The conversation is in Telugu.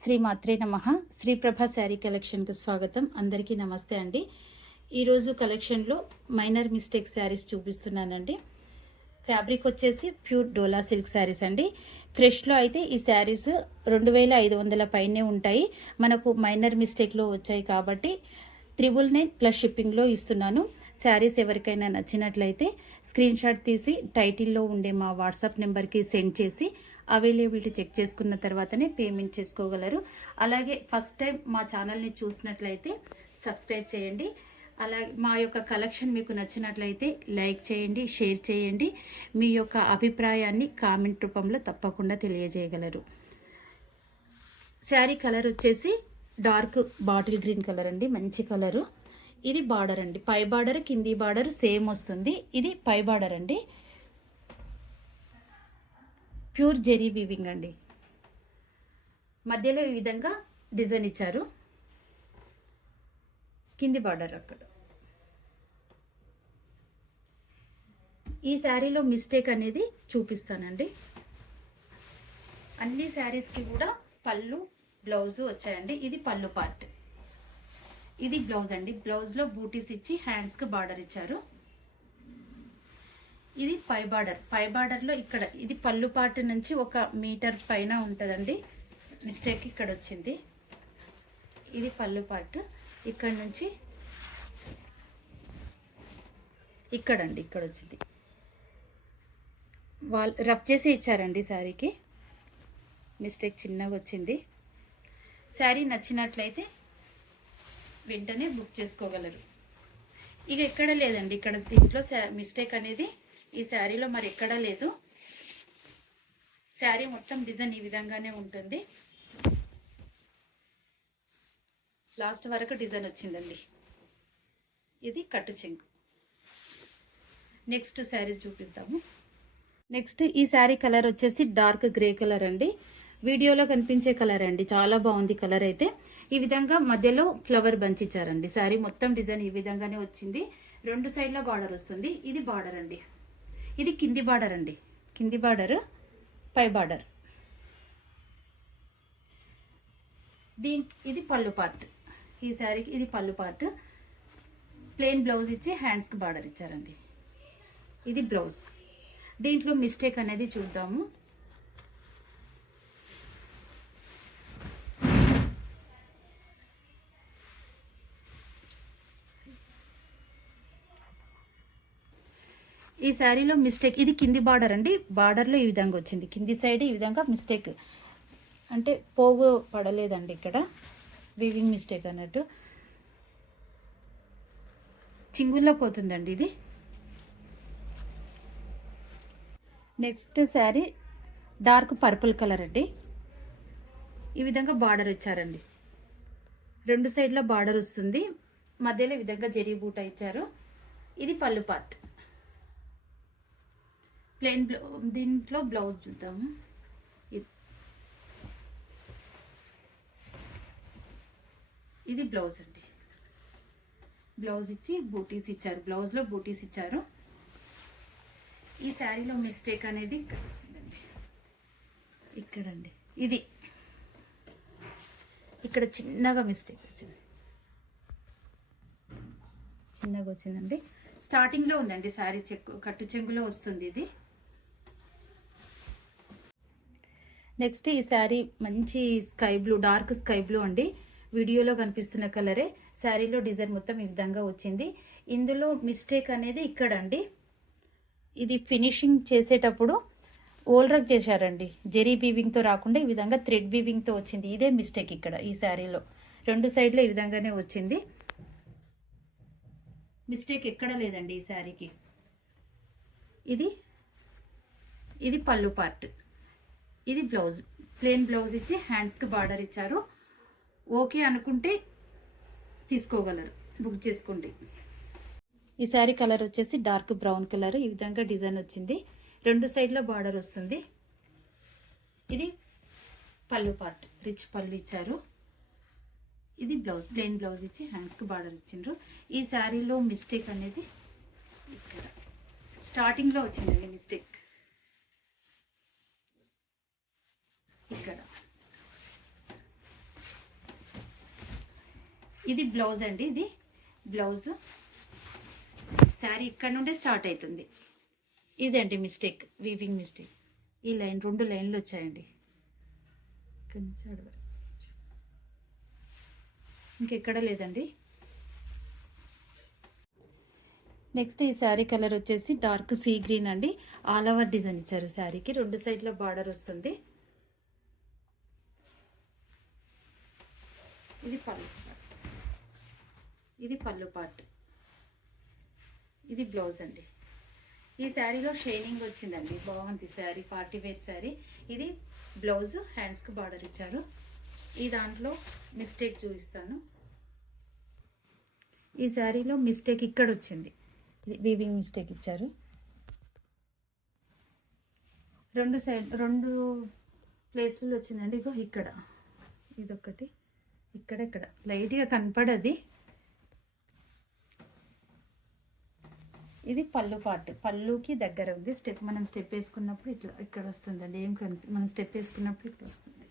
శ్రీ మాత్రే నమ శ్రీప్రభ శారీ కలెక్షన్కు స్వాగతం. అందరికీ నమస్తే అండి. ఈరోజు కలెక్షన్లో మైనర్ మిస్టేక్ శారీస్ చూపిస్తున్నానండి. ఫ్యాబ్రిక్ వచ్చేసి ప్యూర్ డోలా సిల్క్ శారీస్ అండి. ఫ్రెష్లో అయితే ఈ శారీస్ రెండు వేల ఐదు వందల పైనే ఉంటాయి. మనకు మైనర్ మిస్టేక్లో వచ్చాయి కాబట్టి త్రిబుల్ నైన్ ప్లస్ షిప్పింగ్లో ఇస్తున్నాను. శారీస్ ఎవరికైనా నచ్చినట్లయితే స్క్రీన్ షాట్ తీసి టైటిల్లో ఉండే మా వాట్సాప్ నెంబర్కి సెండ్ చేసి అవైలబిలిటీ చెక్ చేసుకున్న తర్వాతనే పేమెంట్ చేసుకోగలరు. అలాగే ఫస్ట్ టైం మా ఛానల్ని చూసినట్లయితే సబ్స్క్రైబ్ చేయండి. అలాగే మా యొక్క కలెక్షన్ మీకు నచ్చినట్లయితే లైక్ చేయండి షేర్ చేయండి. మీ యొక్క అభిప్రాయాన్ని కామెంట్ రూపంలో తప్పకుండా తెలియజేయగలరు. శారీ కలర్ వచ్చేసి డార్క్ బాటిల్ గ్రీన్ కలర్ అండి మంచి కలరు. ఇది బార్డర్ అండి. పై బార్డర్ కింది బార్డర్ సేమ్ వస్తుంది. ఇది పై బార్డర్ అండి. ప్యూర్ జెరీ వీవింగ్ అండి. మధ్యలో ఈ విధంగా డిజైన్ ఇచ్చారు. కింది బార్డర్ అక్కడ. ఈ శారీలో మిస్టేక్ అనేది చూపిస్తానండి. అన్ని శారీస్కి కూడా పళ్ళు బ్లౌజ్ వచ్చాయండి. ఇది పళ్ళు పార్ట్. ఇది బ్లౌజ్ అండి. బ్లౌజ్లో బూటీస్ ఇచ్చి హ్యాండ్స్కి బార్డర్ ఇచ్చారు. ఇది పై బార్డర్ పై బార్డర్లో ఇక్కడ ఇది పళ్ళు నుంచి ఒక మీటర్ పైన ఉంటుందండి. మిస్టేక్ ఇక్కడ వచ్చింది. ఇది పళ్ళు ఇక్కడ నుంచి ఇక్కడండి ఇక్కడ వచ్చింది. వాళ్ళు రఫ్ చేసి ఇచ్చారండి శారీకి. మిస్టేక్ చిన్నగా వచ్చింది. శారీ నచ్చినట్లయితే వెంటనే బుక్ చేసుకోగలరు. ఇక ఎక్కడ లేదండి ఇక్కడ దీంట్లో మిస్టేక్ అనేది ఈ శారీలో మరి ఎక్కడా లేదు. శారీ మొత్తం డిజైన్ ఈ విధంగానే ఉంటుంది. లాస్ట్ వరకు డిజైన్ వచ్చిందండి. ఇది కట్టు చెంగు. నెక్స్ట్ శారీస్ చూపిస్తాము. నెక్స్ట్ ఈ శారీ కలర్ వచ్చేసి డార్క్ గ్రే కలర్ అండి. వీడియోలో కనిపించే కలర్ అండి. చాలా బాగుంది కలర్ అయితే. ఈ విధంగా మధ్యలో ఫ్లవర్ బంచ్ ఇచ్చారండి. శారీ మొత్తం డిజైన్ ఈ విధంగానే వచ్చింది. రెండు సైడ్లో బార్డర్ వస్తుంది. ఇది బార్డర్ అండి. ఇది కింది బార్డర్ అండి. కింది బార్డర్ పై బార్డర్. దీని ఇది పళ్ళు పార్ట్. ఈ శారీకి ఇది పళ్ళు పార్ట్. ప్లెయిన్ బ్లౌజ్ ఇచ్చి హ్యాండ్స్కి బార్డర్ ఇచ్చారండి. ఇది బ్లౌజ్. దీంట్లో మిస్టేక్ అనేది చూద్దాము. ఈ శారీలో మిస్టేక్ ఇది కింది బార్డర్ అండి. బార్డర్లో ఈ విధంగా వచ్చింది. కింది సైడ్ ఈ విధంగా మిస్టేక్. అంటే పోగు పడలేదండి ఇక్కడ. వీవింగ్ మిస్టేక్ అన్నట్టు. చింగుల్లో పోతుందండి ఇది. Next sari dark purple colour అండి. ఈ విధంగా బార్డర్ ఇచ్చారండి. రెండు సైడ్లో బార్డర్ వస్తుంది. మధ్యలో ఈ విధంగా జరీ బూట ఇచ్చారు. ఇది పళ్ళు పార్ట్. ప్లెయిన్ బ్లౌ దీంట్లో బ్లౌజ్ చూద్దాము ఇది ఇది బ్లౌజ్ అండి. బ్లౌజ్ ఇచ్చి బూటీస్ ఇచ్చారు. బ్లౌజ్లో బూటీస్ ఇచ్చారు. ఈ శారీలో మిస్టేక్ అనేది ఇక్కడ వచ్చిందండి. ఇక్కడండి. ఇది. ఇక్కడ చిన్నగా మిస్టేక్ వచ్చింది. చిన్నగా వచ్చిందండి. స్టార్టింగ్లో ఉందండి శారీ చెక్కు కట్టు చెంగులో వస్తుంది ఇది. నెక్స్ట్ ఈ శారీ మంచి sky blue dark sky blue అండి. వీడియోలో కనిపిస్తున్న కలరే. శారీలో డిజైన్ మొత్తం ఈ విధంగా వచ్చింది. ఇందులో మిస్టేక్ అనేది ఇక్కడ అండి ఇది ఫినిషింగ్ చేసేటప్పుడు ఓల్రక్ చేశారండి. జెరీ బీవింగ్తో రాకుండా ఈ విధంగా థ్రెడ్ బీవింగ్తో వచ్చింది. ఇదే మిస్టేక్ ఇక్కడ ఈ శారీలో. రెండు సైడ్లో ఈ విధంగానే వచ్చింది. మిస్టేక్ ఎక్కడ లేదండి ఈ శారీకి. ఇది ఇది పళ్ళు పార్ట్. ఇది బ్లౌజ్. ప్లెయిన్ బ్లౌజ్ ఇచ్చి హ్యాండ్స్కి బార్డర్ ఇచ్చారు. ఓకే అనుకుంటే తీసుకోగలరు. బుక్ చేసుకోండి. ఈ శారీ కలర్ వచ్చేసి డార్క్ బ్రౌన్ కలర్. ఈ విధంగా డిజైన్ వచ్చింది. రెండు సైడ్లో బార్డర్ వస్తుంది. ఇది పళ్ళు పార్ట్ రిచ్ పళ్ళు ఇచ్చారు. ఇది బ్లౌజ్. ప్లెయిన్ బ్లౌజ్ ఇచ్చి హ్యాండ్స్కి బార్డర్ ఇచ్చిండ్రు. ఈ శారీలో మిస్టేక్ అనేది ఇక్కడ. స్టార్టింగ్లో వచ్చిందండి మిస్టేక్ ఇక్కడ ఇది బ్లౌజ్ అండి ఇది బ్లౌజ్. శారీ ఇక్కడ నుండే స్టార్ట్ అవుతుంది. ఇదండి మిస్టేక్ వీవింగ్ మిస్టేక్. ఈ లైన్ రెండు లైన్లు వచ్చాయండి. ఇక్కడ నుంచి ఇంకెక్కడ లేదండి. నెక్స్ట్ ఈ శారీ కలర్ వచ్చేసి డార్క్ సీ గ్రీన్ అండి. ఆల్ ఓవర్ డిజైన్ ఇచ్చారు శారీకి. రెండు సైడ్లో బార్డర్ వస్తుంది. ఇది పళ్ళు. ఇది పళ్ళు పార్ట్ ఇది బ్లౌజ్ అండి. ఈ శారీలో షైనింగ్ వచ్చిందండి. బాగుంది శారీ పార్టీ వేర్ శారీ. ఇది బ్లౌజ్ హ్యాండ్స్కి బార్డర్ ఇచ్చారు. ఈ దాంట్లో మిస్టేక్ చూపిస్తాను. ఈ శారీలో మిస్టేక్ ఇక్కడ వచ్చింది. ఇది వీవింగ్ మిస్టేక్ ఇచ్చారు. రెండు సైడ్ రెండు ప్లేస్లలో వచ్చిందండి. ఇగో ఇక్కడ. ఇదొకటి ఇక్కడ ఇక్కడ లైట్గా కనపడది. ఇది పళ్ళు పార్ట్ పళ్ళుకి దగ్గర ఉంది. స్టెప్ మనం స్టెప్ వేసుకున్నప్పుడు ఇట్లా ఇక్కడ వస్తుందండి. ఏం మనం స్టెప్ వేసుకున్నప్పుడు ఇట్లా వస్తుంది.